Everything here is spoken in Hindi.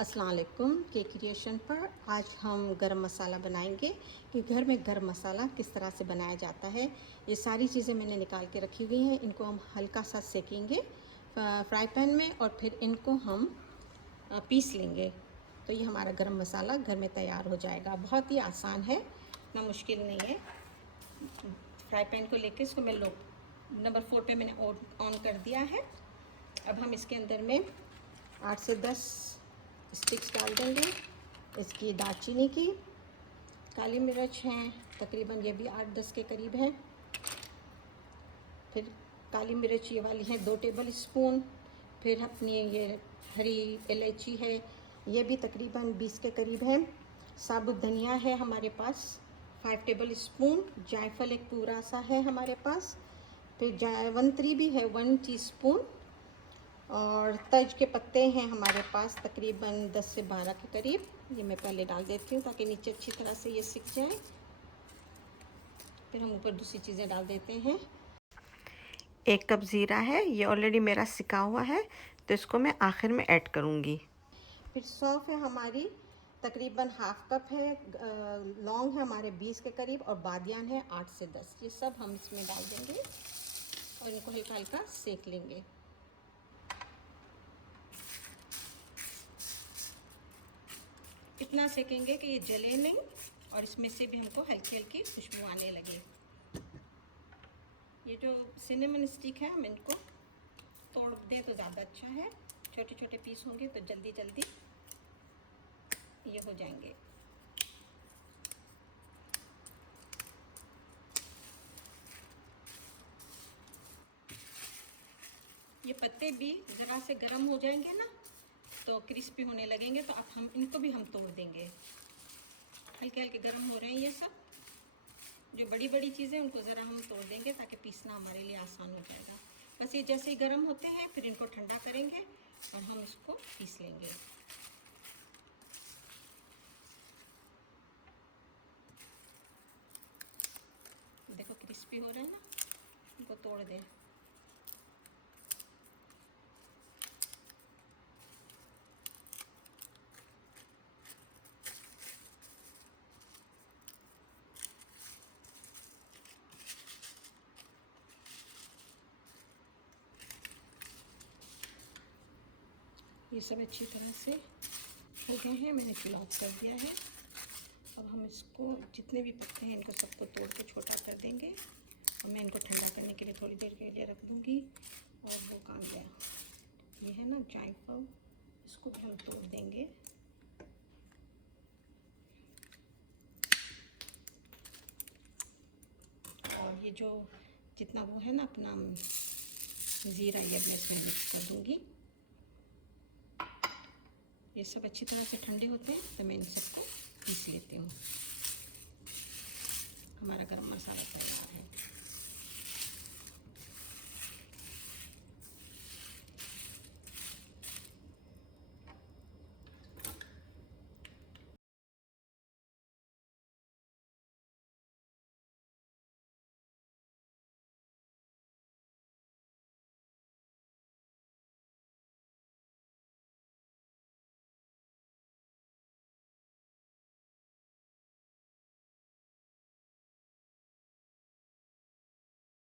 अस्सलाम वालेकुम। के क्रिएशन पर आज हम गरम मसाला बनाएंगे कि घर में गरम मसाला किस तरह से बनाया जाता है। ये सारी चीज़ें मैंने निकाल के रखी हुई हैं। इनको हम हल्का सा सेकेंगे फ्राई पैन में और फिर इनको हम पीस लेंगे। तो ये हमारा गरम मसाला घर में तैयार हो जाएगा। बहुत ही आसान है, ना मुश्किल नहीं है। फ्राई पैन को लेके इसको मैं नंबर 4 पे मैंने ऑन कर दिया है। अब हम इसके अंदर में 8 से 10 स्टिक्स डाल देंगे। इसकी दालचीनी की, काली मिर्च हैं तकरीबन ये भी 8-10 के करीब हैं। फिर काली मिर्च ये वाली है 2 टेबल स्पून। फिर अपनी ये हरी इलायची है, ये भी तकरीबन 20 के करीब है। साबुत धनिया है हमारे पास 5 टेबल स्पून। जायफल एक पूरा सा है हमारे पास। फिर जावित्री भी है 1 टीस्पून। और तज के पत्ते हैं हमारे पास तकरीबन 10 से 12 के करीब। ये मैं पहले डाल देती हूँ ताकि नीचे अच्छी तरह से ये सिक जाए। फिर हम ऊपर दूसरी चीज़ें डाल देते हैं। 1 कप ज़ीरा है, ये ऑलरेडी मेरा सिका हुआ है तो इसको मैं आखिर में ऐड करूँगी। फिर सौंफ है हमारी तकरीबन हाफ कप है। लौंग है हमारे 20 के करीब और बादियान है 8 से 10। ये सब हम इसमें डाल देंगे और इनको हल्का हल्का सेक लेंगे। इतना सेकेंगे कि ये जले नहीं और इसमें से भी हमको हल्की हल्की खुशबू आने लगे। ये जो सिनेमन स्टिक है हम इनको तोड़ दें तो ज़्यादा अच्छा है। छोटे छोटे पीस होंगे तो जल्दी जल्दी ये हो जाएंगे। ये पत्ते भी ज़रा से गर्म हो जाएंगे ना तो क्रिस्पी होने लगेंगे, तो अब हम इनको भी हम तोड़ देंगे। हल्के हल्के गर्म हो रहे हैं ये सब। जो बड़ी बड़ी चीज़ें उनको ज़रा हम तोड़ देंगे ताकि पीसना हमारे लिए आसान हो जाएगा। बस ये जैसे ही गर्म होते हैं फिर इनको ठंडा करेंगे और हम इसको पीस लेंगे। देखो क्रिस्पी हो रहा है ना, इनको तोड़ दें। ये सब अच्छी तरह से हो गए हैं, मैंने फिल ऑफ कर दिया है। अब हम इसको जितने भी पत्ते हैं इनको सबको तोड़ के छोटा कर देंगे और मैं इनको ठंडा करने के लिए थोड़ी देर के लिए रख दूँगी। और वो काम गया, ये है ना जायफल, इसको भी हम तोड़ देंगे। और ये जो जितना वो है ना अपना ज़ीरा, ये मैं इसमें मिक्स कर दूँगी। ये सब अच्छी तरह से ठंडे होते हैं तो मैं इन सबको पीस लेती हूँ। हमारा गरम मसाला तैयार है।